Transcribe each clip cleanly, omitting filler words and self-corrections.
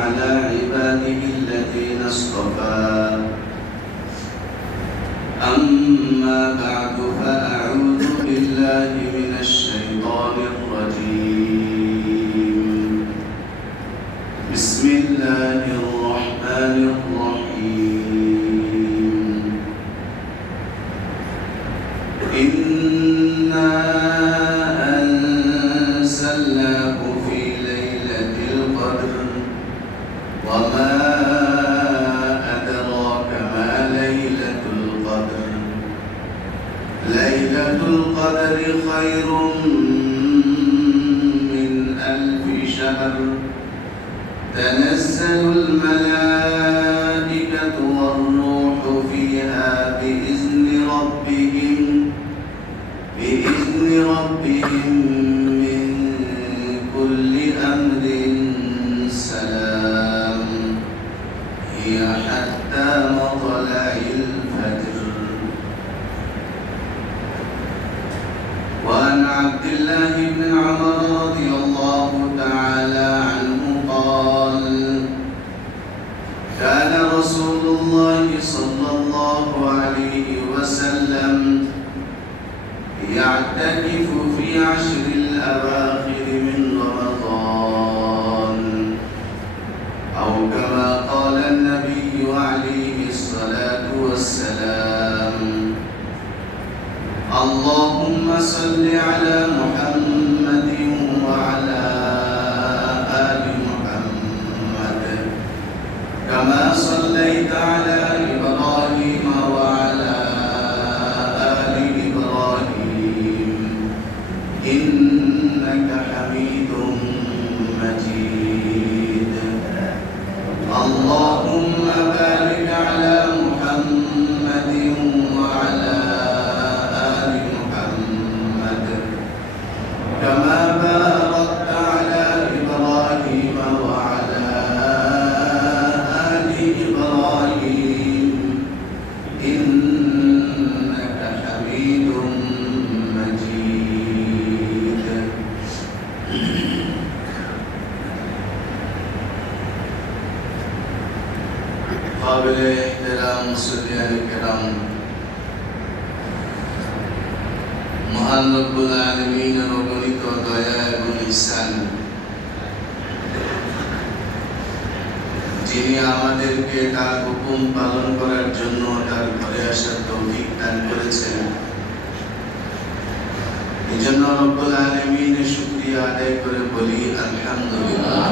على عباده الذين اصطفى أما بعد فأعوذ بالله من الشيطان الرجيم بسم الله الرحمن الرحيم إنا أنزلناه في ليلة القدر وما أدراك ما ليلة القدر ليلة القدر خير من 1000 شهر تنزل الملائكة والروح فيها بإذن ربهم من كل أمر سلام هي حتى مطلع الفجر. وعن عبد الله بن عمر رضي الله تعالى عنه قال كان رسول الله صلى الله عليه وسلم يعتكف في 10 الأواخر من رمضان أو كما قال النبي عليه الصلاة والسلام اللهم صل على محمد وعلى آل محمد كما صليت على إبراهيم وعلى آل إبراهيم إنك حميد مجيد اللهم بارك على محمد وعلى آل محمد كما باركت على إبراهيم وعلى آل إبراهيم إنك حميد مجيد. قابل احترام মুসল্লিয়ান کرام মহান রব্বুল আলামিনের অগণিত দয়া এবং ইহসান যিনি আমাদেরকে তার হুকুম পালন করার জন্য তার ঘরে আসার তৌফিক দান করেছেন এজন্য রব্বুল আলামিনের শুকরিয়া আদায় করে বলি আলহামদুলিল্লাহ।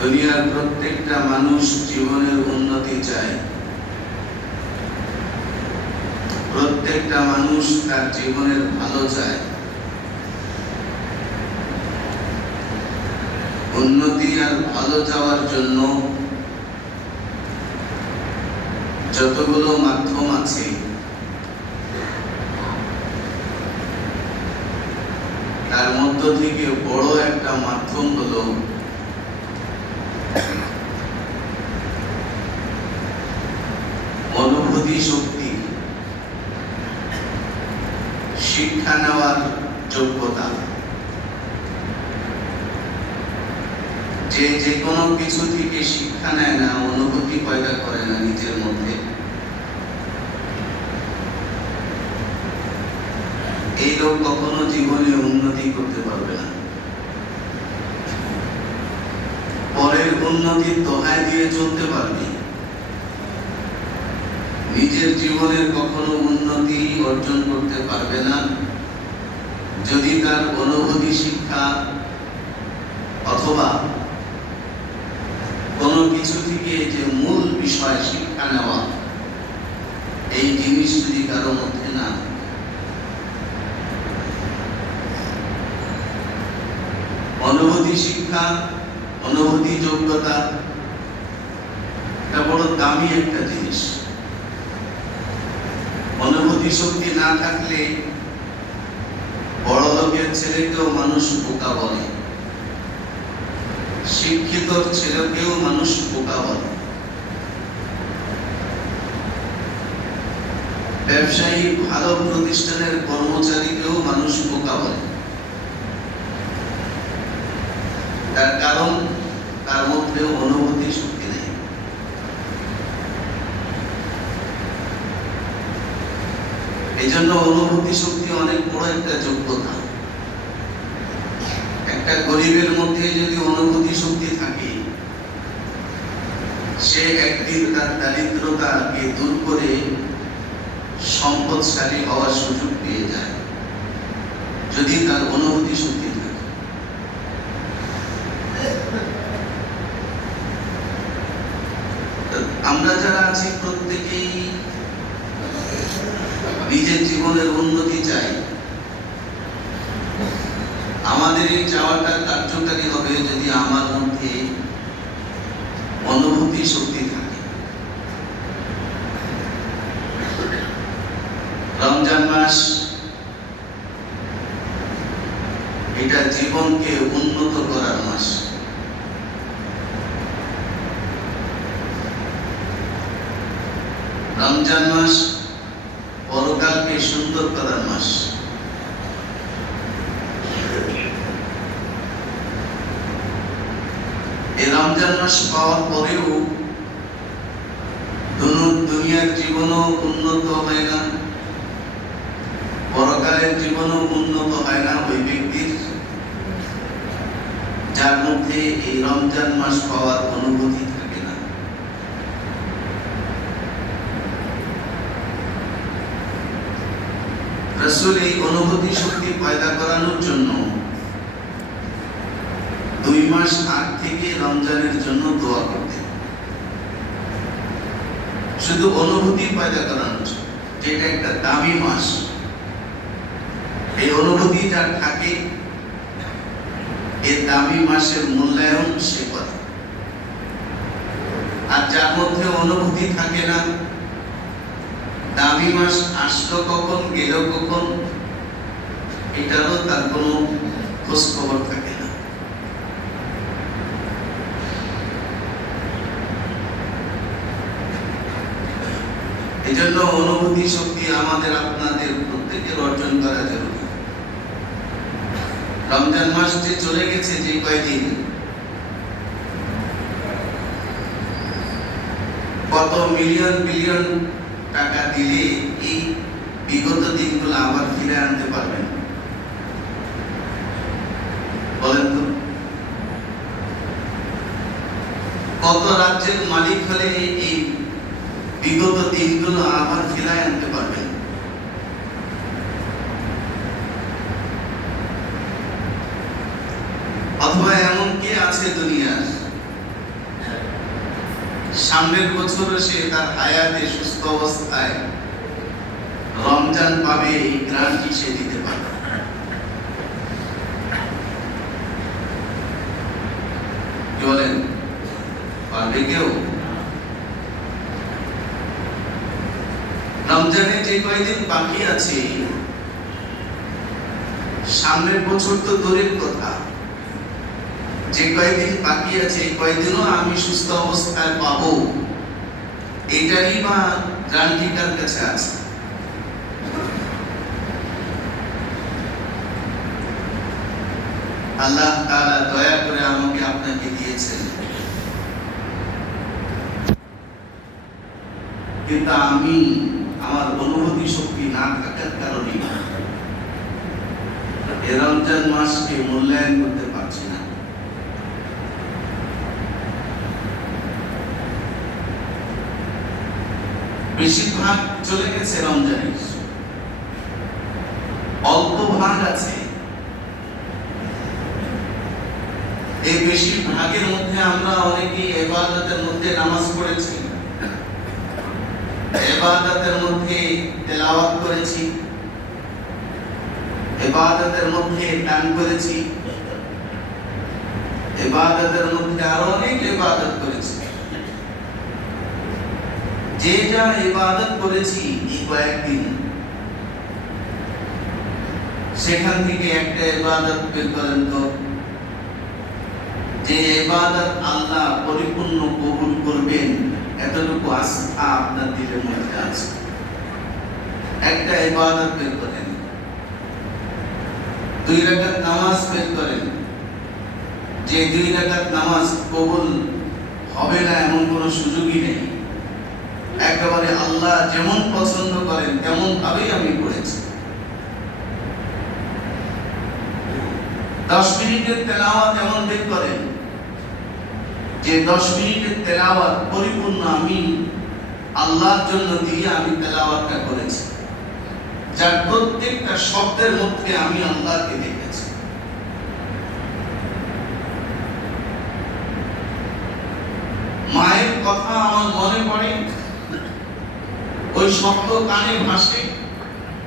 দুনিয়ার প্রত্যেকটা মানুষ জীবনের উন্নতি চায়, প্রত্যেকটা মানুষ তার জীবনের ভালো চায়। উন্নতি আর ভালো চাওয়ার জন্য যতগুলো মাধ্যম আছে তার মধ্য থেকে বড় একটা মাধ্যম হলো অনুভূতি শক্তি, শিক্ষা নেওয়ার যোগ্যতা। যে কোনো কিছু থেকে শিক্ষা নেয় না, অনুভূতি পয়দা করে না নিজের মধ্যে, এই লোক কখনো জীবনে উন্নতি করতে পারবে না। পরের উন্নতির দোহাই দিয়ে চলতে পারবে, নিজের জীবনের কখনো উন্নতি অর্জন করতে পারবে না যদি তার অনুভূতি শিক্ষা অথবা কোনো কিছু থেকে যে মূল বিষয় শিক্ষা নেওয়া এই জিনিস যদি কারো মধ্যে না। অনুভূতি শিক্ষা, অনুভূতি যোগ্যতা এটা বড় দামি একটা জিনিস। অনুভূতি শক্তি না থাকলে বড় লোকের ছেলেকেও মানুষ বোকা বলে, শিক্ষিত ছেলেকেও মানুষ বোকা বলে। ব্যবসায়ী ভালো প্রতিষ্ঠানের কর্মচারীকেও মানুষ বোকা বলে। তার কারণ তার মধ্যে অনুভূতি শক্তি নেই। এই জন্য অনুভূতি শক্তি অনেক বড় একটা যোগ্যতা। একটা গরিবের মধ্যে যদি অনুভূতি শক্তি থাকে, সে একদিন তার দারিদ্রতাকে দূর করে সম্পদশালী হওয়ার সুযোগ পেয়ে যায়, যদি তার অনুভূতি শক্তি থাকে। আমরা যারা আছি প্রত্যেকেই নিজের জীবনের উন্নতি চাই। আমাদের এই চাওয়াটা কার্যকারী হবে যদি আমার মধ্যে অনুভূতি শক্তি থাকে। রমজান মাস এটা জীবনকে উন্নত করার মাস। রমজান মাস পরকালকে সুন্দর করার মাস। এই রমজান মাস পাওয়ার পরেও দুনিয়ার জীবনও উন্নত হয় না, পরকালের জীবনও উন্নত হয় না ওই ব্যক্তির যার মধ্যে এই রমজান মাস পাওয়ার অনুভূতি থাকে না। রাসূল এই অনুভূতি শক্তি পয়দা করানোর জন্য 2 মাস আগ থেকে রমজানের জন্য দোয়া করতেন, শুধু অনুভূতি পয়দা করানোর জন্য। যেটা একটা দামি মাস, এই অনুভূতি যার থাকে এই দামি মাসের মূল্যায়ন সে করে। আর যার মধ্যে অনুভূতি থাকে না, দামি মাস আসলো কখন গেল কখন এটারও তার কোনো খোঁজ খবর থাকে না। এই জন্য অনুভূতি শক্তি আমাদের আপনাদের প্রত্যেকের অর্জন করা জরুরি। রমজান মাস যে চলে গেছে, যে কয়দিন, কত মিলিয়ন বিলিয়ন টাকা দিলে এই বিগত দিনগুলো আবার ফিরে আনতে পারবেন? বলেন তো। কত রাজ্যের মালিক হলে এই বিগত দিনগুলো আবার ফিরে আনতে পারবেন? অথবা এমন কে আছে দুনিয়ার সামনের বছর সে তার হায়াতে সুস্থ অবস্থায় রমজান পাবে, এই গ্রান্টি সে দিতে পারবে? কি বলেন, পারবে কেউ? রমজানে যে কয়দিন বাকি আছে, সামনের বছর তো দূরের কথা, যে কয়দিন বাকি আছে এই কয়দিনও আমি সুস্থ অবস্থায় পাবো, এটারই বা গ্যারান্টি কার কাছে আছে? আল্লাহ তাআলা দয়া করে আমাকে আপনাকে দিয়েছেন, কিন্তু আমি আমার অনুভূতি শক্তি না থাকার কারণে এই রমজান মাসকে মূল্যায়ন করতে পারছি না। বেশিরভাগ চলে গেছে রমজানের, অল্প ভাগ আছে। এই বেশিরভাগের মধ্যে আমরা অনেকেই ইবাদতের মধ্যে নামাজ পড়েছি, ইবাদতের মধ্যে তেলাওয়াত করেছি, ইবাদতের মধ্যে দান করেছি, ইবাদতের মধ্যে আরো অনেক ইবাদত করেছি। যে যা ইবাদত করেছি এই কয়েকদিন, সেখান থেকে একটা ইবাদত বের করেন তো, যে ইবাদত আল্লাহ পরিপূর্ণ কবুল করবেন এতটুকু আস্থা আপনার দিলের মধ্যে আছে? একটা ইবাদত বের করেন, 2 রাকাত নামাজ বের করেন, যে 2 রাকাত নামাজ কবুল হবে না এমন কোনো সুযোগই নেই। একেবারে আল্লাহ যেমন পছন্দ করেন তেমন ভাবেই আমি পড়েছি। 10 মিনিটের তেলাওয়াত এমন বের করেন যে 10 মিনিটের তেলাওয়াত পরিপূর্ণ আমি আল্লাহর জন্য দিয়ে আমি তেলাওয়াতটা করেছি, যার প্রত্যেকটা শব্দের মধ্যে আমি আল্লাহকে দেখেছি। মায়ের কথা আমার মনে পড়ে, ওই শব্দ কানে ভাসে,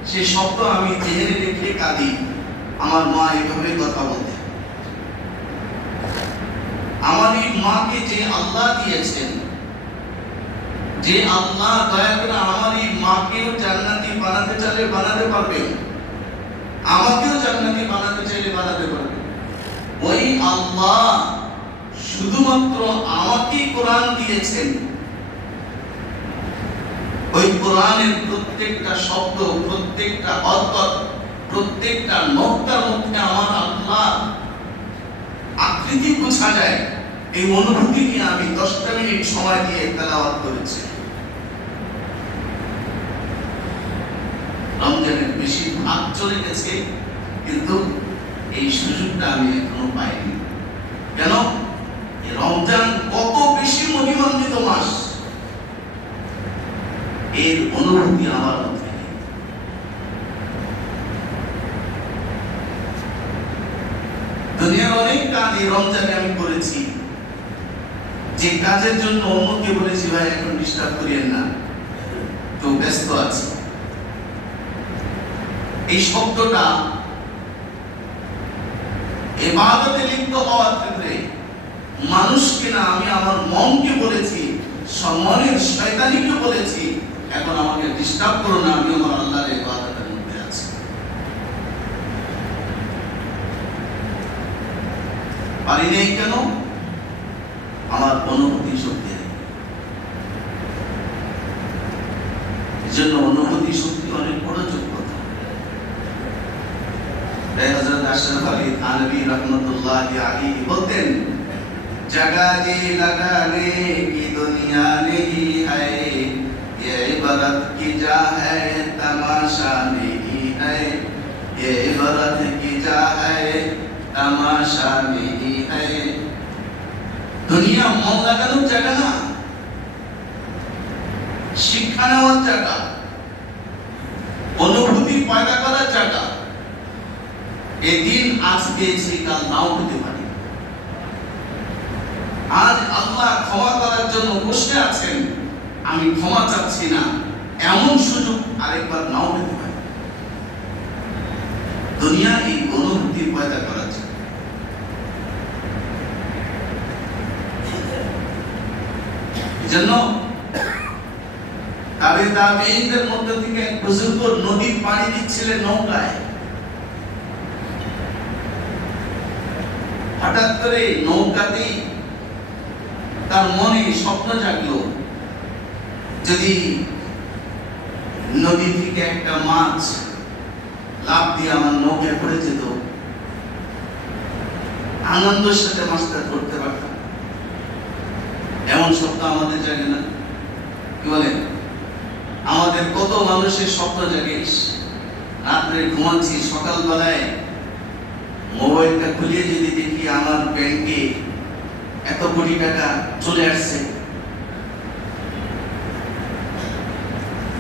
সেই শব্দ আমি জেহেনে রেখে কাঁদি। আমার মা এইভাবে কথা বলতেন। আমার এই মাকে যে আল্লাহ দিয়েছেন, যে আল্লাহ দয়া করে আমার এই মাকেও জান্নাতি বানাতে চাইলে বানাতে পারবেন, আমাকেও জান্নাতি বানাতে চাইলে বানাতে পারবেন। ওই আল্লাহ শুধুমাত্র আমাকেই কোরআন দিয়েছেন। ওই কোরআনের প্রত্যেকটা শব্দ, প্রত্যেকটা অর্থ, প্রত্যেকটা নকতার মধ্যে আমার আল্লাহ আকৃতি বোঝা যায়। এই অনুভূতি নিয়ে আমি 10টা মিনিট সময় দিয়ে তেলাওয়াত করেছি। রমজানের বেশি ভাগ চলে গেছে, কিন্তু এই সুযোগটা আমি এখনো পাইনি। কেন? রমজান কত বেশি মহিমান্বিত মাস, এর অনুভূতি আমার মধ্যে নেই। দুনিয়ার অনেক কাজ এই রমজানে আমি করেছি, যে কাজের জন্য অন্যকে বলেছি ভাই এখন ডিস্টার্ব করিয়েন না, তো ব্যস্ত আছি। এই শব্দটা ইবাদতে লিপ্ত হওয়ার ক্ষেত্রে মানুষকে না, আমি আমার মনকে বলেছি, মনের শয়তানিকে বলেছি এখন আমাকে ডিস্টার্ব করো না, আমি আমার আল্লাহর ইবাদতের মধ্যে আছি। পারি নেই কেন? আমার অনুভূতি শক্তি নেই। এজন্য অনুভূতি শক্তি অনেক বড় যোগ্যতা। হযরত আশরাফ আলী থানভী রাহমাতুল্লাহি আলাইহি বলতেন, जगह जी लगाने की दुनिया नहीं है, ये इबारत की जा है तमाशा नहीं है, ये इबारत की जा है तमाशा नहीं है। दुनिया मन লাগানোর জায়গা না, শিক্ষা নেওয়ার জায়গা, অনুভূতি পয়দা করার জায়গা। এদিন আজ পেয়েছি, কাল নাও পেতে পারি। আজ আল্লাহ ক্ষমা করার জন্য বসে আছেন, আমি ক্ষমা চাচ্ছি না, এমন সুযোগ আরেকবার নাও পেতে পারে। দুনিয়া এই অনুভূতি পয়দা করার জন্য। এজন্য তাবেঈনদের মধ্যে থেকে এক বুজুর্গ নদী পাড়ি দিচ্ছিলেন নৌকায়। হঠাৎ করে নৌকাতেই তার মনে স্বপ্ন জাগলো, যদি নদী থেকে একটা মাছ লাফ দিয়ে আমার নৌকায় পড়ে যেত, আনন্দের সাথে মাছটা ধরতে পারতাম। এমন স্বপ্ন আমাদের জাগে না? কি বলেন? আমাদের কত মানুষের স্বপ্ন জাগে, রাত্রে ঘুমাচ্ছি, সকালবেলায় মোবাইলটা খুলিয়ে যদি দেখি আমার ব্যাংকে এত কোটি টাকা চলে আসছে।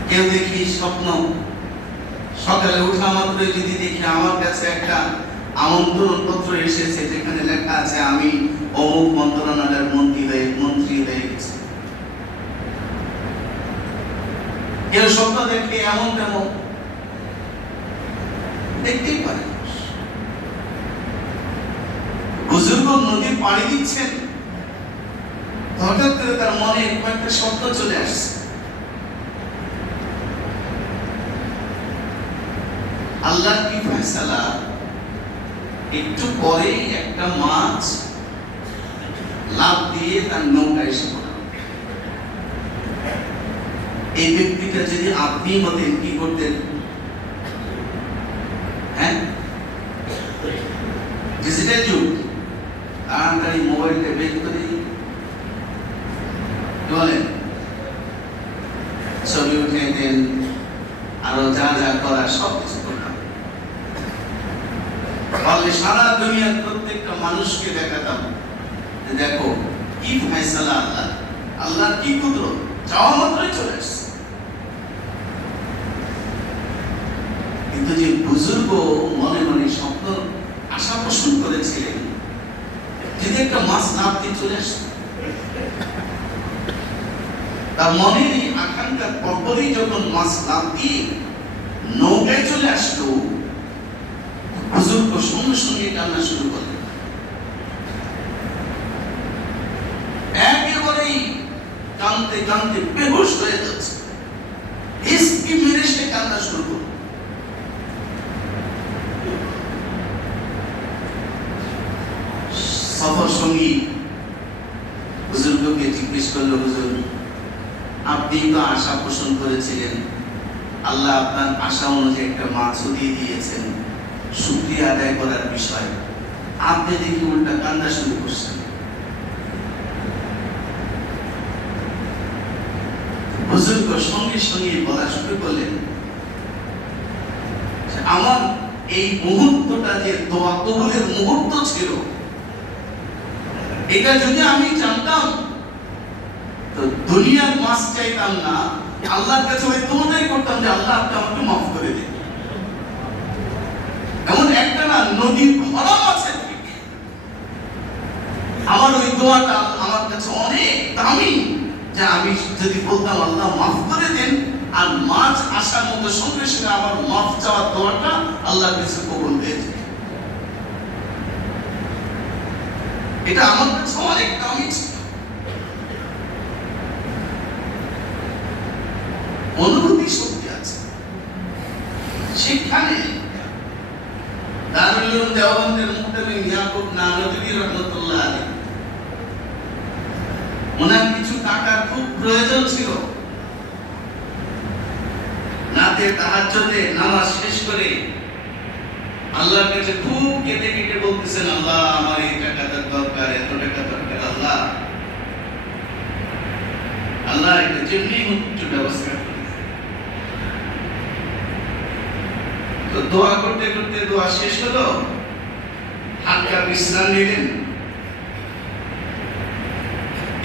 কেউ দেখি স্বপ্ন সকালে উঠা মাত্রই যদি দেখি আমার কাছে একটা আমন্ত্রণ পত্র এসেছে, যেখানে লেখা আছে আমি অমুক মন্ত্রণালয়ের মন্ত্রী হয়ে গেছি। কেউ স্বপ্ন দেখে এমন তেমন দেখতেই পারে। বুজুর্গ নদী পাড়ি দিচ্ছেন, হঠাৎ করে তার মনে একটা স্বপ্ন চলে আসছে। আল্লাহ কি ফয়সালা, একটু পরেই একটা মাছ লাফ দিয়ে তার নৌকা এসে পড়ল। এই ব্যক্তিটা যদি আপনি হতেন কি করতেন? হ্যাঁ, ডিজিটাল যুগ, তাড়াতাড়ি মোবাইলটা বের করে বলেন, ছবি উঠে দেন, আরো যা যা করা সব কিছু করতাম। বললে সারা দুনিয়ার প্রত্যেকটা মানুষকে দেখাতাম, দেখো কি ফয়সালা আল্লাহ, আল্লাহর কি কুদরত, চাওয়া মাত্রই চলে আসছে। কিন্তু যে বুজুর্গ মনে মনে স্বপ্ন আশা পোষণ করেছিলেন, যদি একটা মাছ লাফ দিয়ে চলে আসছে, তার মনের এই আকাঙ্ক্ষার পরপরই যখন মাছ লাফ দিয়ে নৌকায় চলে আসলো, বুজুর্গ সঙ্গে সঙ্গে কান্না শুরু করলেন। একেবারেই কাঁদতে কাঁদতে বেহুশ হয়ে যাচ্ছে, হিসকি মেরে সে কান্না শুরু করল। সফর সঙ্গী বুজুর্গকে জিজ্ঞেস করলো, হুজুর আপনি তো আশা পোষণ করেছিলেন, আল্লাহ আপনার আশা অনুযায়ী একটা মাছও দিয়ে দিয়েছেন, শুকরিয়া আদায় করার বিষয়, আপনি দেখি উল্টা কান্না শুরু করছেন। বুজুর্গ সঙ্গে সঙ্গে বলা শুরু করলেন, আমার এই মুহূর্তটা যে দোয়া কবুলের মুহূর্ত ছিল, এটা যদি আমি জানতাম তো দুনিয়ার মাছ চাইতাম না, আল্লাহর কাছে ওই দোয়াটাই করতাম যে আল্লাহ আপনি আমাকে মাফ করে দিন। এমন একটা না নদীর ভরা মাছের থেকে আমার ওই দোয়াটা আমার কাছে অনেক দামি, যে আমি যদি বলতাম আল্লাহ মাফ করে দেন, আর মাছ আসার মতো সঙ্গে সঙ্গে আমার মাফ চাওয়ার দোয়াটা আল্লাহর কাছে কবুল হয়ে যেত। এটা আমার কাছে অনেক দামি ছিল। অনুভূতি শক্তি আছে সেখানে। দারুল উলুম দেওবন্দের মুহতামিম ইয়াকুব নানভী রাহমাতুল্লাহ আলাইহি, ওনার কিছু টাকার খুব প্রয়োজন ছিল। রাতে তাহাজ্জুদে নামাজ শেষ করে আল্লাহর কাছে খুব কেঁদে কেটে বলতেছেন, আল্লাহ আমার এই টাকাটার দরকার, এত টাকা দরকার, আল্লাহ আল্লাহ এটা যেমনি একটু ব্যবস্থা করে। তো দোয়া করতে করতে দোয়া শেষ হলো, হালকা বিশ্রাম নিলেন।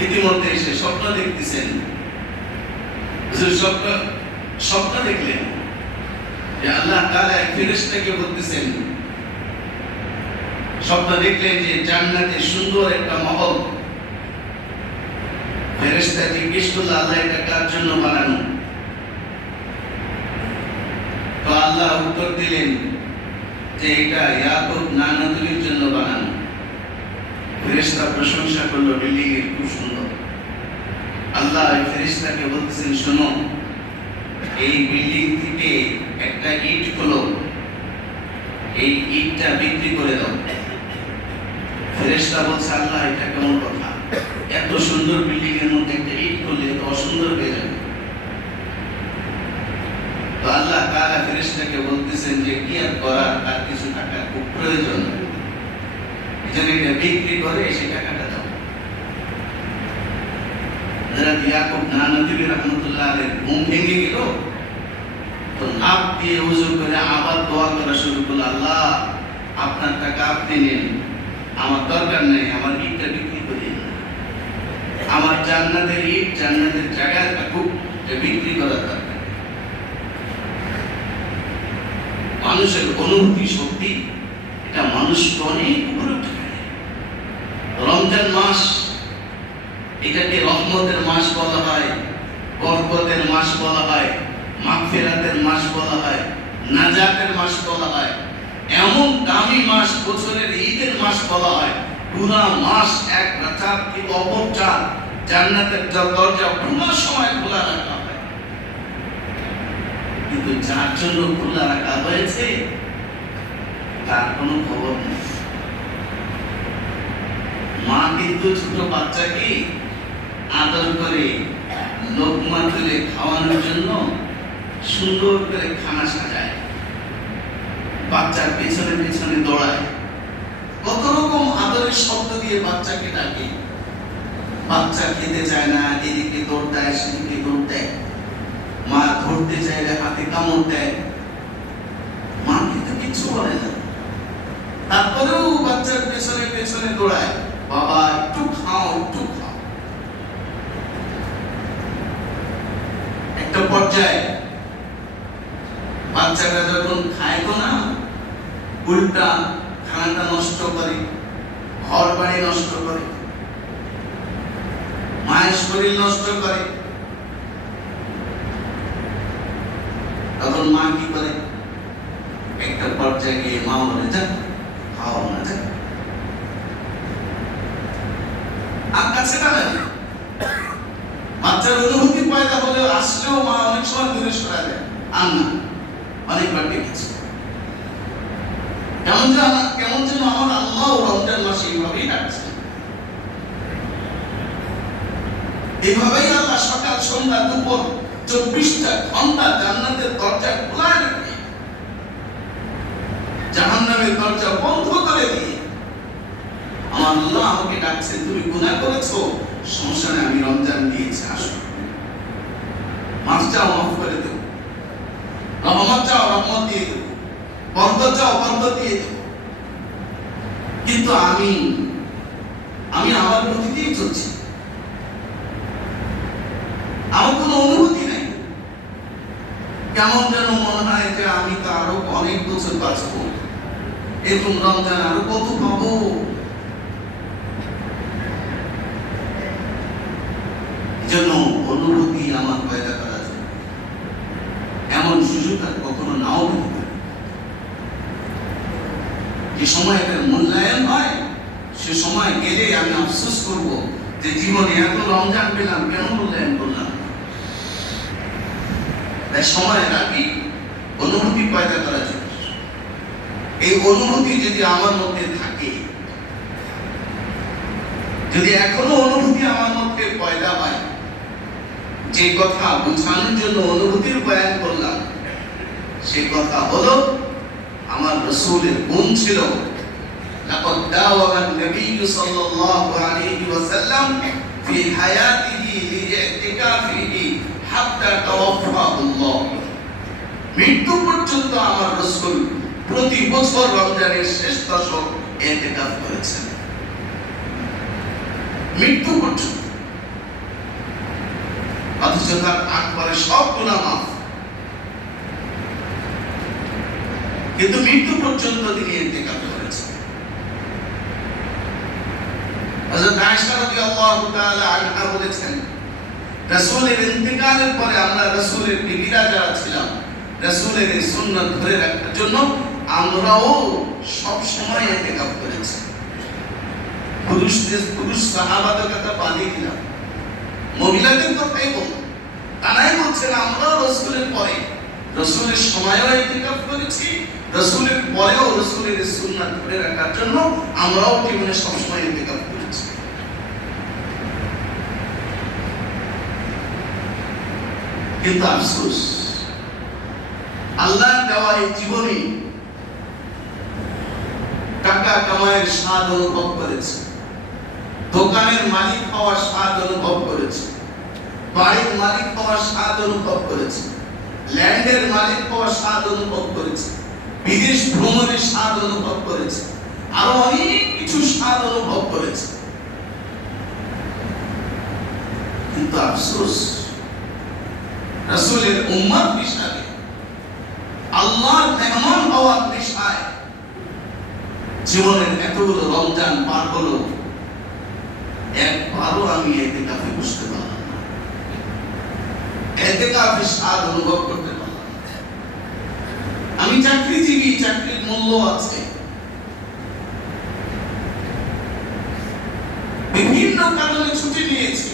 ইতিমধ্যে এসে স্বপ্ন দেখতেছেন, স্বপ্ন দেখলেন যে আল্লাহ তাআলা এক ফেরেশতাকে বলতেছেন, স্বপ্ন দেখলেন যে জান্নাতে সুন্দর একটা মহল। ফেরেশতা জিজ্ঞেস করল, আল্লাহ এটা কার জন্য বানানো? তো আল্লাহ উত্তর দিলেন যে এটা ইয়াকুব নানভীর জন্য বানানো। ফেরেশতা প্রশংসা করলো, বিল্ডিং এর খুব সুন্দর। আল্লাহ ফেরেশতাকে বলতেছেন, শোনো, এই বিল্ডিং থেকে একটা ইট খোলো, এই ইটটা বিক্রি করে দাও। ফেরেশতা বলছে, আল্লাহ এটা কেমন কথা, এত সুন্দর বিল্ডিং এর মধ্যে একটা ইট করলে তো অসুন্দর হয়ে যাবে। তো আল্লাহ তাআলা ফেরেশতাকে বলতেছেন যে কি আর করার, তার কিছু টাকার খুব প্রয়োজন, এজন্য এটা বিক্রি করে সেই টাকাটা দাও। হযরত ইয়াকুব নানভী রাহমাতুল্লাহ আলাইহি ঘুম ভেঙে গেল, তো লাফ দিয়ে ওযু করে আবার দোয়া করা শুরু করল, আল্লাহ আপনার টাকা আপনি নেন, আমার দরকার নেই, আমার ইটটা বিক্রি করে দিন। আমার জান্নাতের ইট, জান্নাতের জায়গাটা খুব বিক্রি করা দরকার। মানুষের অনুভূতি শক্তি, এটা মানুষকে অনেক উপরে উঠে গেল। রমজান মাস, এটাকে রহমতের মাস বলা হয়, বরকতের মাস বলা হয়, মাগফিরাতের মাস বলা হয়, নাজাতের মাস বলা হয়। এমন দামি মাস, বছরের ঈদের মাস বলা হয়। পুরা মাস এক রাত কি অপর চার জান্নাতের দরজা পুরো সময় খোলা রাখা হয়। কিন্তু যার জন্য খোলা রাখা হয়েছে তার কোনো খবর নেই। মা কিন্তু ছোট বাচ্চাকে আদর করে লোকমা তুলে খাওয়ানোর জন্য সুন্দর করে খানা সাজায়, বাচ্চার পেছনে পেছনে দৌড়ায়, কত রকম আদরের শব্দ দিয়ে বাচ্চাকে ডাকে। বাচ্চা খেতে চায় না, এদিকে দৌড় দেয়, সেদিকে দৌড় দেয়। মা ধরতে চাইলে হাতে কামড় দেয়। মা কিন্তু কিচ্ছু বলে না, তারপরেও বাচ্চার পেছনে পেছনে দৌড়ায়, বাবা একটু খাও, একটু খাও। একটা পর্যায়ে বাচ্চাটা যখন খায় তো না, উল্টা খানাটা নষ্ট করে, ঘর বাড়ি নষ্ট করে, মায়ের শরীর নষ্ট করে। তখন মা কি করে? একটা পর্যায়ে গিয়ে মা বলে, যা খাওয়া না, যা। আর কাছে টানে না। বাচ্চার অনুভূতি পয়দা হলেও আসলেও মা অনেক সময় দূরে সরা দেয়, আর না। অনেকবার দেখেছি কেমন যেন আমার আল্লাহ রমজান মাসে এইভাবেই ডাকছে। এইভাবেই আল্লাহ সকাল সন্ধ্যা দুপুর 24টা ঘন্টা জান্নাতের দরজা খোলা রেখে জাহান্নামের দরজা বন্ধ করে দিয়ে আমার আল্লাহ আমাকে ডাকছে, তুমি গুনাহ করেছো, সমস্যা নেই, আমি রমজান দিয়েছি, আসো, মাফ চাও, মাফ করে দেব, রহমত চাও, রহমত দিয়ে দেব, বরকত চাও, বরকত দিয়ে দেব। কিন্তু আমি আমার গতিতেই চলছি, আমার কোনো অনুভূতি নাই। কেমন যেন মনে হয় যে আমি তো আরো অনেক বছর বাঁচবো, এরকম রমজান আরো কত পাবো। যেন অনুভূতি আমার পয়দা করা যায়, এমন সুযোগ আর কখনো নাও পেতে পারে। যে সময় এটার মূল্যায়ন হয়, সে সময় গেলে আমি আফসোস করব যে জীবনে এত রমজান পেলাম, কেন মূল্যায়ন করলাম। তাই সময়ের আগে অনুভূতি পয়দা করা যায়। এই অনুভূতি যদি আমার মধ্যে থাকে, যদি এখনো অনুভূতি আমার মধ্যে পয়দা হয়, যে কথা বোঝানোর জন্য অনুভূতির বয়ান করলাম, সে কথা হলো আমার রাসূলের গুণ ছিল। লাকাদ দাওয়ামা নবী সাল্লাল্লাহু আলাইহি ওয়াসাল্লাম ফি হায়াতিহি লিইতিকাফিহি হাত্তা তাওয়াফাহুল্লাহ। মৃত্যু পর্যন্ত আমার রাসূল প্রতি বছর রমজানের শেষ দশক ইতিকাফ করেছেন, মৃত্যু পর্যন্ত। অথচ তার আকবরে সব গুনাহ মাফ, কিন্তু মৃত্যু পর্যন্ত তিনি ইতিকাফ করেছেন। হযরত আয়েশা রাদিয়াল্লাহু তাআলা আনহা বলেছেন, রাসূলের ইন্তেকালের পরে আমরা রাসূলের বিবিরা যারা ছিলাম, রাসূলের এই সুন্নাত ধরে রাখার জন্য আমরাও সব সময় ইতিকাফ করেছি। পুরুষ সাহাবাদের কথা বাদই দিলাম, মহিলাদের কথাই বল, তারাই বলছেন আমরাও রাসূলের পরে, রাসূলের সময়ও ইতিকাফ করেছি, রাসূলের পরেও রাসূলের সুন্নাত ধরে রাখার জন্য আমরাও জীবনে সবসময় ইতিকাফ করেছি। কিন্তু আফসোস, আল্লাহ দেওয়া এই জীবনে টাকা কামাইয়ের স্বাদ অনুভব করেছে, দোকানের মালিক হওয়ার স্বাদ অনুভব করেছে, বাড়ির মালিক হওয়ার স্বাদ অনুভব করেছে, ল্যান্ডের মালিক হওয়ার স্বাদ অনুভব করেছে, বিদেশ ভ্রমণের স্বাদ অনুভব করেছে, আরো অনেক কিছু স্বাদ অনুভব করেছে। কিন্তু আফসোস, রাসূলের উম্মত হিসাবে আল্লাহর মেহমান হওয়ার নেশায় জীবনের এতগুলো রমজান পার হলো, একবারও আমি ইতিকাফে বসতে পারলাম না, ইতিকাফের স্বাদ অনুভব করতে পারলাম না। আমি চাকরিজীবী, চাকরির মূল্য আছে, বিভিন্ন কারণে ছুটি নিয়েছি,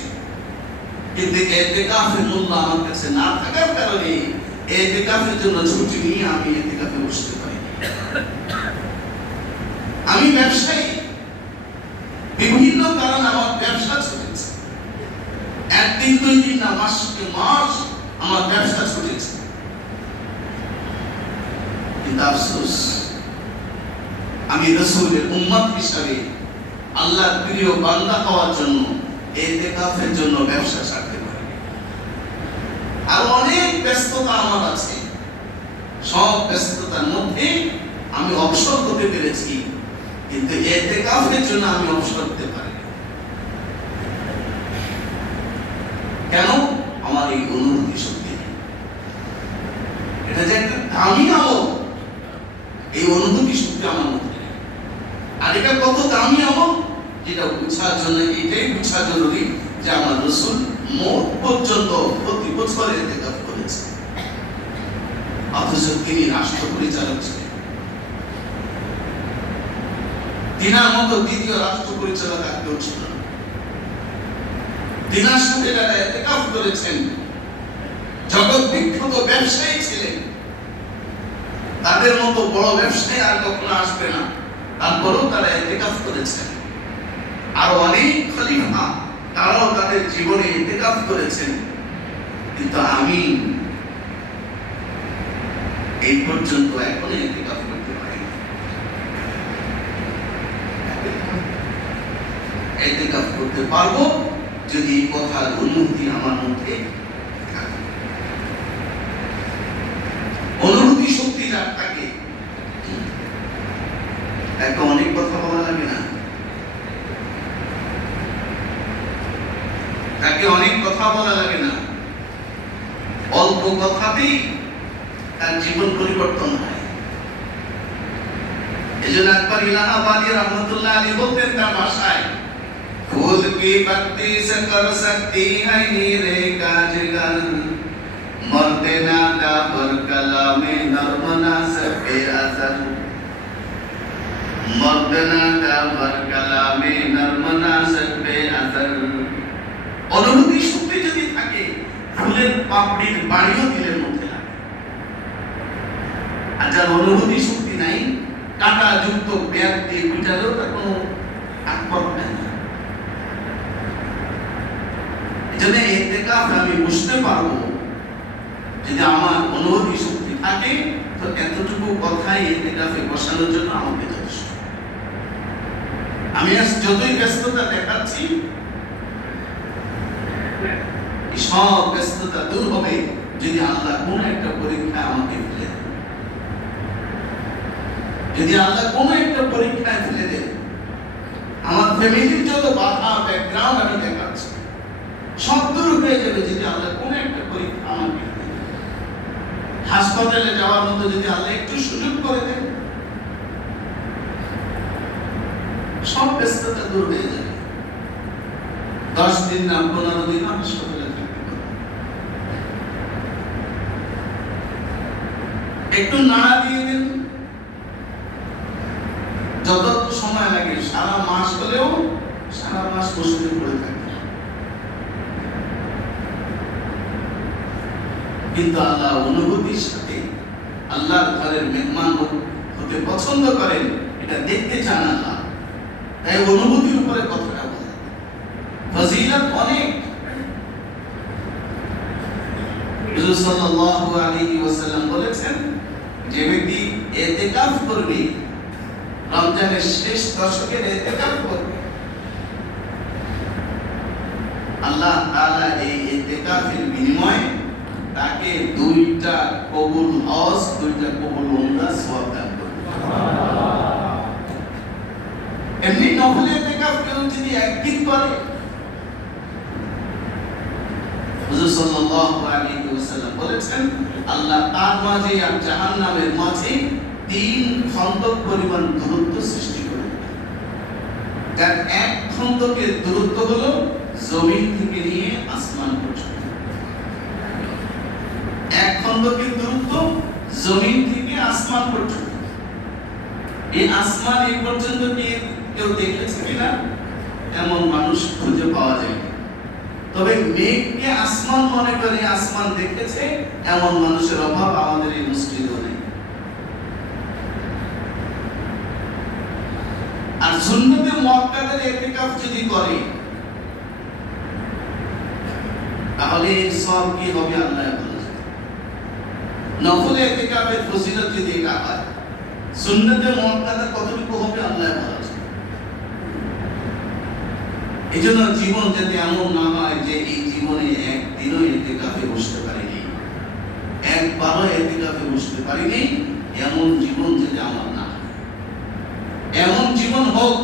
কিন্তু ইতিকাফের মূল্য আমার কাছে না থাকার কারণে ইতিকাফের জন্য ছুটি নিয়ে আমি ইতিকাফে বসতে পারি। আমি ব্যবসায়ী, বিভিন্ন কারণে আমার ব্যবসা চলেছে, একদিন দুই দিন না, মাসকে মাস আমার ব্যবসা ছুটেছে। কিন্তু আফসোস, আমি রাসূলের উম্মত হিসাবে আল্লাহর প্রিয় বান্দা হওয়ার জন্য, ইতিকাফের জন্য ব্যবসা ছাড়তে পারি। আর অনেক ব্যস্ততা আমার আছে, সব ব্যস্ততার মধ্যে আমি অবসর হতে পেরেছি, কিন্তু ইতিকাফের জন্য আমি অবসর হতে পারি। কেন? আমার এই অনুভূতি শক্তি নেই। এটা যে একটা দামি আমল, এই অনুভূতি শক্তি আমার মধ্যে নেই। আর এটা কত দামি আমল, যেটা বুঝার জন্য, এটাই বুঝা জরুরি যে আমার রাসূল মওত পর্যন্ত প্রতি বছর ইতিকাফ করেছে, অথচ তিনি রাষ্ট্র পরিচালক ছিলেন। তিনার মতো দ্বিতীয় রাষ্ট্র পরিচালক আর কেউ ছিল না। তিনার সাথে যারা ইতিকাফ করেছেন জগৎ বিখ্যাত ব্যবসায়ী ছিলেন, তাদের মতো বড় ব্যবসায়ী আর কখনো আসবে না, তারপরেও তারা ইতিকাফ করেছেন। আর অনেক খলিফা তারাও তাদের জীবনে ইতিকাফ করেছেন, কিন্তু আমি এই পর্যন্ত এখনো ইতিকাফ করতে পারিনি। ইতিকাফ করতে পারবো যদি এই কথার অনুভূতি আমার মধ্যে থাকে। অনুভূতি শক্তি যার থাকে, একটা অনেক কথা বলা লাগে না, তাকে অনেক কথা বলা লাগে না, অল্প কথাতেই তার জীবন পরিবর্তন হয়। এজন্য আকবর ইলাহাবাদী রহমতুল্লাহ আলাইহি বলতেন তার ভাষায়, फूल की पत्ती से कर सकती है हीरे का जिगर, मर्द नादा पर कलामे नर्म ना सके असर, मर्द नादा पर कलामे नर्म ना सके असर। অনুভূতি শক্তি যদি থাকে, ফুলের পাপড়ির বাড়িও দিলের মধ্যে লাগে। আর যার অনুভূতি শক্তি নাই, কাঁটা যুক্ত ব্যাগ দিয়ে পিটালেও তার কোনো আকবর হয় না। এজন্য ইতিকাফ আমি বুঝতে পারবো যদি আমার অনুভূতি শক্তি থাকে, তো এতটুকু কথাই ইতিকাফে বসানোর জন্য আমাকে যথেষ্ট। আমি আজ যতই ব্যস্ততা দেখাচ্ছি, সব ব্যস্ততা দূর হবে যদি আল্লাহ কোন একটা পরীক্ষায় আমাকে ফেলে দেন। যদি আল্লাহ কোন একটা পরীক্ষায় ফেলে দেন, আমার ফ্যামিলির যত বাধা ব্যাকগ্রাউন্ড আমি দেখাচ্ছি সব দূর হয়ে যাবে যদি আল্লাহ কোন একটা পরীক্ষা আমাকে ফেলে দেন। হাসপাতালে যাওয়ার মতো যদি আল্লাহ একটু সুযোগ করে দেন, সব ব্যস্ততা দূর হয়ে যাবে। 10 দিন না 15 দিন হাসপাতালে থাকতে পারবো। একটু নাড়া দিয়ে দিন, যত সময় লাগে, সারা মাস হলেও সারা মাস বসে পড়ে থাকবে। কিন্তু আল্লাহ অনুভূতির সাথে আল্লাহর ঘরের মেহমান হতে পছন্দ করেন, এটা দেখতে চান আল্লাহ। তাই অনুভূতির উপরে কথাটা বলে ফজিলত অনেক। রাসূল সাল্লাল্লাহু আলাইহি ওয়াসাল্লাম বলেছেন, যে ব্যক্তি ইতিকাফ করবে, রমজানের শেষ দশকের ইতিকাফ করবে, আল্লাহ তাআলা এই ইতিকাফের বিনিময়ে তাকে 2টা কবুল হজ, 2টা কবুল উমরা সওয়াব দান করবে। এমনি নফল ইতিকাফ কেউ যদি একদিন করে, হুজুর সাল্লাল্লাহু আলাইহি ওয়াসাল্লাম বলেছেন, আল্লাহ তার মাঝে আর জাহান্নামের মাঝে 3 খন্দক পরিমাণ দূরত্ব সৃষ্টি করে দেন। যার এক খন্দকের দূরত্ব হলো জমিন থেকে নিয়ে আসমান পর্যন্ত। এক খন্দকের দূরত্ব জমিন থেকে আসমান পর্যন্ত। এই আসমান এই পর্যন্ত কেউ দেখেছে কিনা এমন মানুষ খুঁজে পাওয়া যায়। তবে মেঘকে আসমান মনে করে আসমান দেখেছে এমন মানুষের অভাব আমাদের এই মসজিদে নেই। আর সুন্নতে মুআক্কাদার ইতিকাফ যদি করে, তাহলে এর সব কি হবে আল্লাহ বলেছেন। নফল ইতিকাফের ফজিলত যদি এটা হয়, সুন্নতে মুআক্কাদা কতটুকু হবে আল্লাহ বলেছেন। এই জন্য জীবন যাতে এমন না হয় যে এই জীবনে একদিনও ইতিকাফে বসতে পারিনি, একবারও ইতিকাফে বসতে পারিনি, এমন জীবন যদি আমার না হয়। এমন জীবন হোক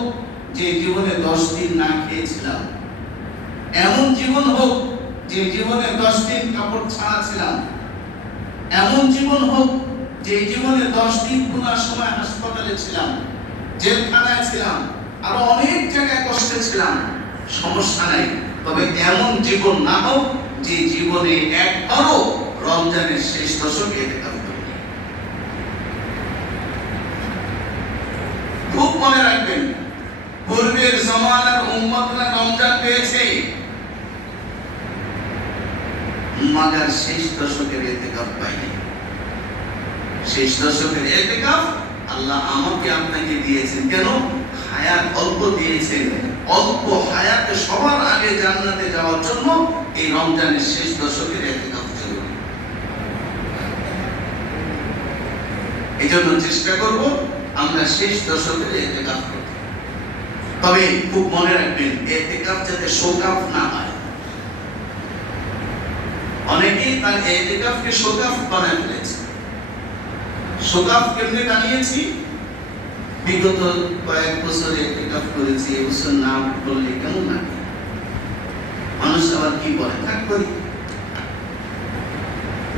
যে জীবনে 10 দিন না খেয়েছিলাম, এমন জীবন হোক যে জীবনে 10 দিন কাপড় ছাড়া ছিলাম, এমন জীবন হোক যে জীবনে 10 দিন পুরা সময় হাসপাতালে ছিলাম, জেলখানায় ছিলাম, আরো অনেক জায়গায় কষ্টে ছিলাম, সমস্যা নাই। তবে এমন জীবন না হোক যে জীবনে একবারও রমজানের শেষ দশকে ইতিকাফ করিনি। খুব মনে রাখবেন, পূর্বের জামানার উম্মতরা রমজান পেয়েছে, মাগার শেষ দশকের ইতিকাফ পাইনি। শেষ দশকের ইতিকাফ আল্লাহ আমাকে আপনাকে দিয়েছেন। কেন? হায়াত অল্প দিয়েছেন, অল্প হায়াতে সবার আগে জান্নাতে যাওয়ার জন্য এই রমজানের শেষ দশকের ইতিকাফ জরুরি। এই জন্য চেষ্টা করব আমরা শেষ দশকের ইতিকাফ করতে। তবে খুব মনে রাখবেন, ইতিকাফ যাতে শোকাফ না হয়। অনেকেই তার ইতিকাফকে শোকাফ বানায় ফেলেছে। শোকাফ কেমনে বানিয়েছি? বিগত কয়েক বছর ইতিকাফ করেছি, এবছর না করলে কেমন লাগে। মানুষ আবার কি বলে, থাক করি।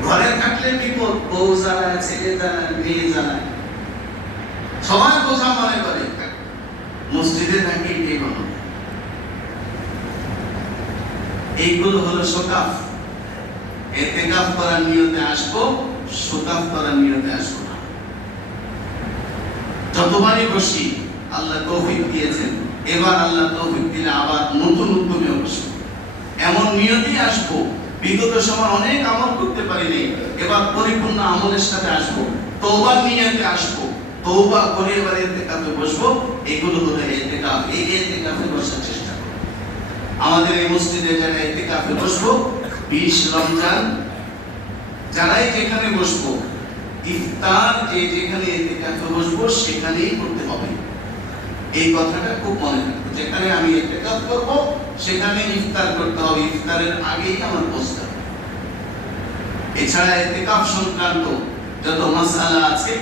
ঘরে থাকলে বিপদ, বউ জ্বালায়, ছেলে জ্বালায়, মেয়ে জ্বালায়, সবাই বোঝা মনে করে। মসজিদে থাকি এটাই ভালো। এইগুলো হলো শোকাফ। ইতিকাফ করার নিয়তে আসবো, শোকাফ করার নিয়তে আসবো না। যতবারই বসি, আল্লাহ তৌফিক দিয়েছেন, এবার আল্লাহ তৌফিক দিলে আবার নতুন উদ্যমে বসবো, এমন নিয়তেই আসবো। বিগত সময় অনেক আমল করতে পারিনি, এবার পরিপূর্ণ আমলের সাথে আসবো, তওবার নিয়তে আসবো, তওবা করে এবার ইতিকাফে বসবো। এগুলো হলো ইতিকাফ। এই ইতিকাফে বসার চেষ্টা করব। আমাদের এই মসজিদে যারা ইতিকাফে বসবো, 20 রমজান যারাই যেখানে বসবো, ইফতার যে যেখানে ইতিকাফে বসবো সেখানেই করতে হবে। এই কথাটা খুব মনে রাখবো। যেখানে আমি ইতিকাফ করব সেখানে ইফতার করতে হবে, ইফতারের আগেই আমার বসতে হবে। এছাড়া ইতিকাফ সংক্রান্ত যত মাসআলা আছে,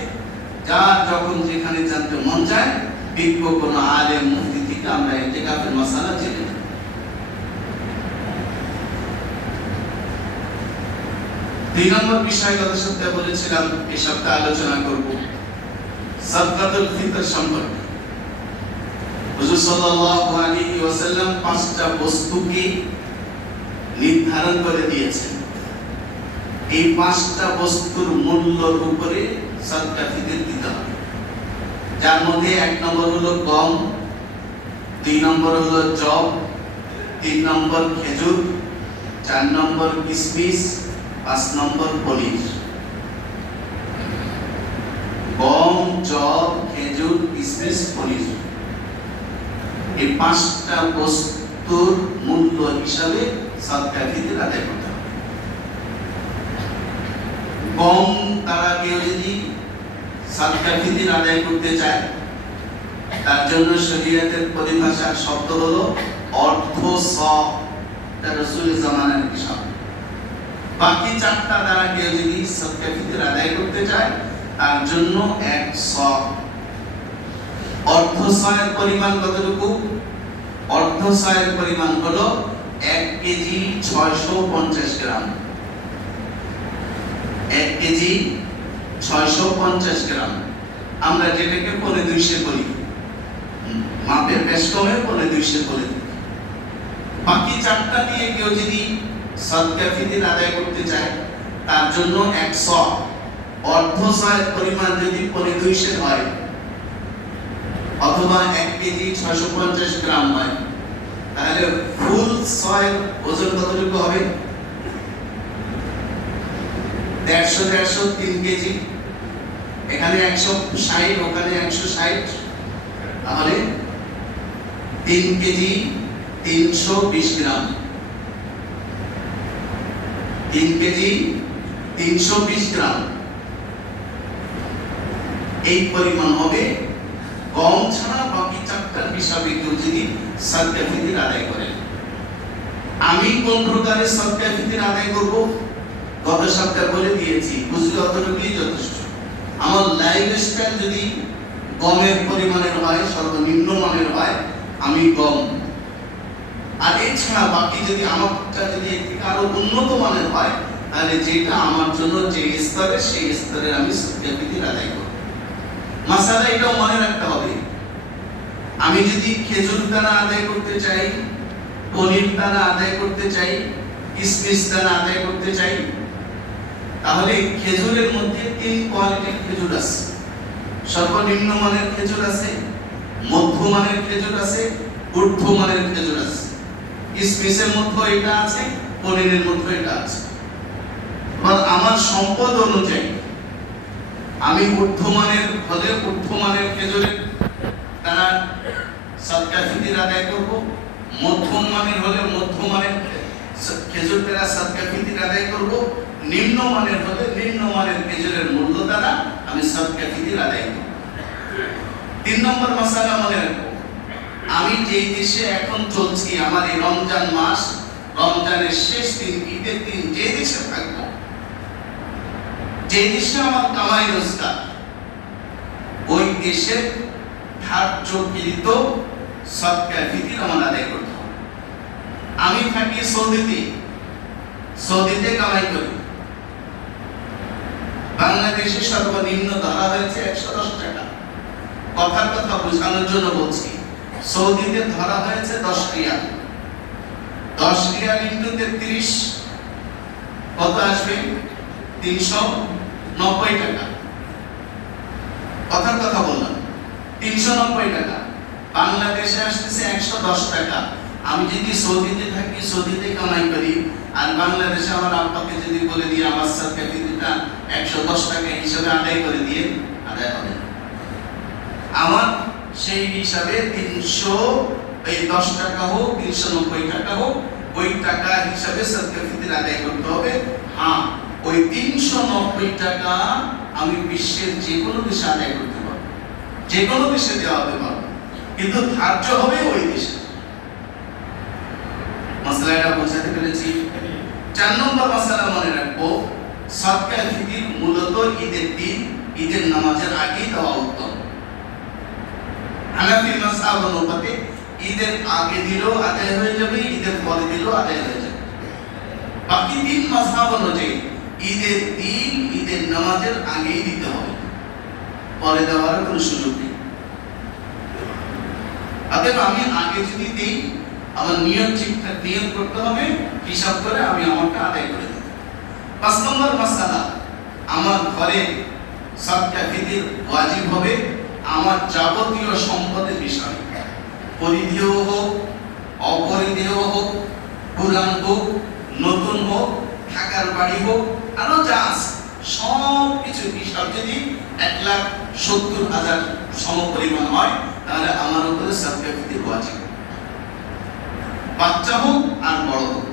যার যখন যেখানে জানতে মন চায়, বিজ্ঞ কোনো আলেম মুফতি থেকে আমরা ইতিকাফের মাসআলা জেনে নেব। 2 নম্বর বিষয় গত সপ্তাহে বলেছিলাম, এই সপ্তাহে আলোচনা করব সাদকাতুল ফিতর সম্পর্কে। হুজুর সাল্লাল্লাহু আলাইহি ওয়াসাল্লাম 5টা বস্তুকে নির্ধারণ করে দিয়েছেন। এই 5টা বস্তুর মূল্যের উপরে সাদকা ফিতর দিতে হবে। যার মধ্যে 1 নম্বর হলো গম, 2 নম্বর হলো জব, 3 নম্বর খেজুর, 4 নম্বর কিশমিশ, 5 নম্বর পনির। গম, জব, খেজুর, কিশমিশ, পনির, এই 5টা বস্তুর মূল্য হিসাবে সাদকা ফিতর আদায় করতে হবে। গম তারা কেউ যদি সাদকা ফিতর আদায় করতে চায়, তার জন্য শরীয়তের পরিভাষার শব্দ হলো অর্ধ স, এটা রাসূলের জামানার হিসাব। বাকি 4টা দ্বারা কেউ যদি সাদকা ফিতর আদায় করতে চায়, তার জন্য 1 স। অর্ধ সয়ের পরিমাণ কতটুকু? অর্ধ সয়ের পরিমাণ হলো 1 কেজি 650 গ্রাম। 1 কেজি 650 গ্রাম। আমরা যেটাকে 250 বলি, মাপের বেশ কমে 250 বলে। বাকি 4টা দিয়ে কেউ যদি সাদকা ফিতর আদায় করতে চায়, তার জন্য 1 স। অর্ধ সয়ের পরিমাণ যদি 250 হয়, অথবা 1 কেজি 650 গ্রাম হয়, তাহলে ফুল সয়ের ওজন কতটুকু হবে? 150 3 কেজি। এখানে 160, ওখানে 160, তাহলে 3 কেজি 320 গ্রাম। 3 কেজি 320 গ্রাম এই পরিমাণ হবে গম ছাড়া বাকি চারটার হিসাবে কেউ যদি সাদকা ফিতর আদায় করে। আমি কোন প্রকারে সাদকা ফিতর আদায় করব গত সপ্তাহে বলে দিয়েছি, বুঝলে অতটুকুই যথেষ্ট। আমার লাইফস্টাইল যদি গমের পরিমাণের হয়, সর্বনিম্ন মানের হয়, আমি গম, আর এছাড়া বাকি যদি আমারটা যদি এর থেকে আরো উন্নত মানের হয়, তাহলে যেটা আমার জন্য যে স্তরে সেই স্তরে আমি সাদকা ফিতর আদায় করব। মাসালা এটাও মনে রাখতে হবে, আমি যদি খেজুর দানা আদায় করতে চাই, পনির দানা আদায় করতে চাই, কিশমিশ দানা আদায় করতে চাই, তাহলে খেজুরের মধ্যে 3 কোয়ালিটির খেজুর আছে। সর্বনিম্ন মানের খেজুর আছে, মধ্য মানের খেজুর আছে, ঊর্ধ্ব মানের খেজুর আছে। কিশমিশের মধ্যে এটা আছে, পনিরের মধ্যে এটা আছে। আমার সম্পদ অনুযায়ী আমি ঊর্ধ্বমানের হলে ঊর্ধ্বমানের খেজুরের দ্বারা সাদকা ফিতর আদায় করব, মধ্যম মানের হলে মধ্যমানের খেজুর দ্বারা সাদকা ফিতর আদায় করব, নিম্ন মানের হলে নিম্ন মানের খেজুরের মূল্য দ্বারা আমি সাদকা ফিতর আদায় করব। 3 নম্বর মাসালা মনে রাখবো, আমি যেই দেশে এখন চলছি, আমার এই রমজান মাস, রমজানের শেষ দিন, ঈদের দিন যে দেশে থাকবো, যে দেশে আমার কামাই রোজগার, ওই দেশের ধার্যকৃত সাদকা ফিতর আমার আদায় করতে হবে। আমি থাকি সৌদিতে কামাই করি, বাংলাদেশে সর্বনিম্ন ধরা হয়েছে 110 টাকা। কথার কথা বোঝানোর জন্য বলছি, সৌদিতে ধরা হয়েছে 10 রিয়াল। 10 রিয়াল ইনটু 33 কত আসবে? 390 টাকা। কথার কথা বললাম, 390 টাকা। বাংলাদেশে আসতেছে 110 টাকা। আমি যদি সৌদিতে থাকি, সৌদিতে কামাই করি, আর বাংলাদেশে আমার আব্বাকে যদি বলে দিয়ে আমার সাদকা ফিতরটা 110 টাকা হিসাবে আদায় করে দিয়ে, আদায় হবে না। আমার সেই হিসাবে 310 টাকা হোক, 390 টাকা হোক, ওই টাকা হিসাবে সাদকা ফিতর আদায় করতে হবে। হ্যাঁ, ওই 390 টাকা আমি বিশ্বের যে কোনো দেশে আদায় করতে পারবো, যে কোনো দেশে দেওয়া হবে পারবো, কিন্তু ধার্য হবে ওই দেশে। মাসলাটা বোঝাতে পেরেছি? 4 নম্বর মাসলা মনে রাখবো, সাদকা ফিতর মূলত ঈদের দিন, ঈদের নামাজের আগে দেওয়া উত্তম। হানাফি মাযহাব অনুপাতে ঈদের আগে দিলেও আদায় হয়ে যাবে, ঈদের পরে দিলেও আদায় হয়ে যাবে। বাকি 3 মাযহাব অনুযায়ী ঈদের দিন, ঈদের নামাজের আগেই দিতে হবে, পরে দেওয়ার কোনো সুযোগ নেই। অতএব আমি আগে যদি দিই, আমার নিয়ত ঠিকঠাক নিয়ত করতে হবে, হিসাব করে আমি আমারটা আদায় করে দেব। 5 নম্বর মাসআলা, আমার ঘরে সাদকা ফিতর ওয়াজিব হবে আমার যাবতীয় সম্পদের বিষয়, পরিধেয় হোক, অপরিধেয় হোক, পুরান হোক, নতুন হোক, থাকার বাড়ি হোক, আরো যা আছে সব কিছু হিসাব যদি 1,70,000 সমপরিমাণ হয়, তাহলে আমার উপরে সাদকা ফিতর ওয়াজিব। বাচ্চা হোক আর বড় হোক,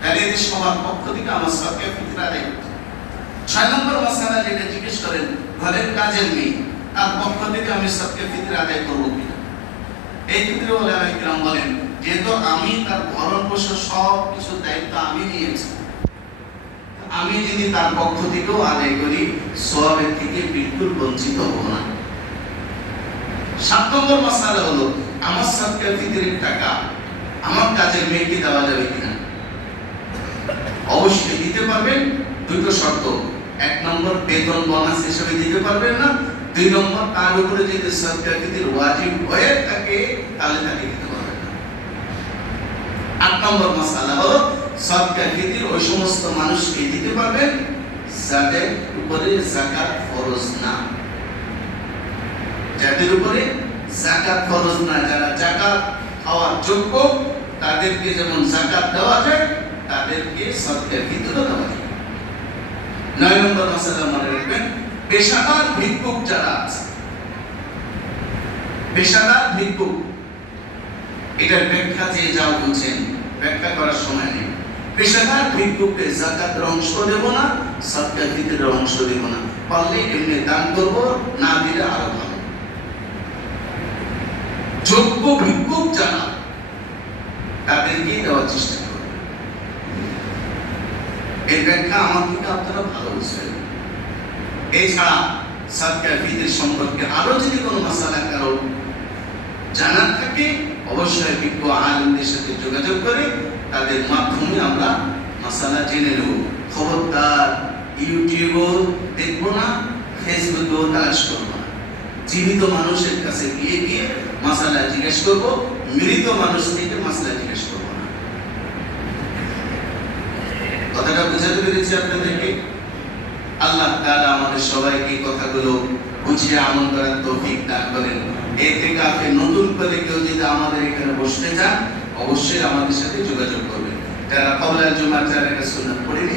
তাহলে এদের সবার পক্ষ থেকে আমার সাদকা ফিতর আদায় করতে হবে। 6 নম্বর মাসআলা যেটা জিজ্ঞেস করেন, ঘরের কাজের মেয়ে, তার পক্ষ থেকে আমি সাদকা ফিতর আদায় করব কিনা? এই ক্ষেত্রে ওলামায়ে কিরাম বলেন, যেহেতু আমি তার ভরণ পোষণ সব কিছু দায়িত্ব আমি নিয়েছি, আমি যদি তার পক্ষ থেকেও আদায় করি, সওয়াবের থেকে বিলকুল বঞ্চিত হব না। 7 নম্বর মাসআলা হলো, আমার সাদকা ফিতরের টাকা আমার কাজের মেয়েকে দেওয়া যাবে কিনা? অবশ্যই দিতে পারবেন, 2টো শর্ত। 1 নম্বর, বেতন বোনাস হিসেবে দিতে পারবেন না। 2 নম্বর, তার উপরে যদি সাদকা ফিতর ওয়াজিব হয়ে থাকে, তাহলে তাকে দিতে পারবেন না। 8 নম্বর মাসআলা হলো, সাদকা ফিতর ওই সমস্ত মানুষকে দিতে পারবেন যাদের উপরে যাকাত ফরজ না, যাদের উপরে যাকাত ফরজ না, যারা যাকাত খাওয়ার যোগ্য, তাদেরকে যেমন যাকাত দেওয়া যায়, তাদেরকে সাদকা ফিতর দেওয়া যায়। 9 নম্বর মাসআলা মনে রাখবেন, পেশাদার ভিক্ষুক যারা আছে, পেশাদার ভিক্ষুক, এটার ব্যাখ্যা যে যাও বুঝেন, ব্যাখ্যা করার সময় নেই। পেশাদার ভিক্ষুককে যাকাতের অংশ দেব না, সাদকা ফিতরের অংশ দেব না, পারলে এমনি দান করব, না দিলে আরো ভালো। যোগ্য ভিক্ষুক যারা তাদেরকেই দেওয়ার চেষ্টা করবে। এই ব্যাখ্যা আমার থেকে আপনারা ভালো বুঝবেন। এছাড়া সাদকা ফিতর সম্পর্কে আরো যদি কোনো মাসালা কারো জানার থাকে, অবশ্যই বিজ্ঞ আলেমদের সাথে যোগাযোগ করে তাদের মাধ্যমে আমরা মাসালা জেনে নেব। খবরদার ইউটিউবও দেখবো না, ফেসবুকেও তালাশ করবো না। জীবিত মানুষের কাছে গিয়ে গিয়ে মাসালা জিজ্ঞেস করব, মৃত মানুষ থেকে মাসালা জিজ্ঞেস করবো না। কথাটা বুঝাতে পেরেছি আপনাদেরকে? আল্লাহ তাআলা আমাদের সবাইকে কথাগুলো বুঝিয়ে আমল করার তৌফিক দান করেন। এর থেকে আপনি নতুন করে কেউ যদি আমাদের এখানে বসতে চান, অবশ্যই আমাদের সাথে যোগাযোগ করবেন। যারা কবলার জুমার যারা সুন্নাত পড়েনি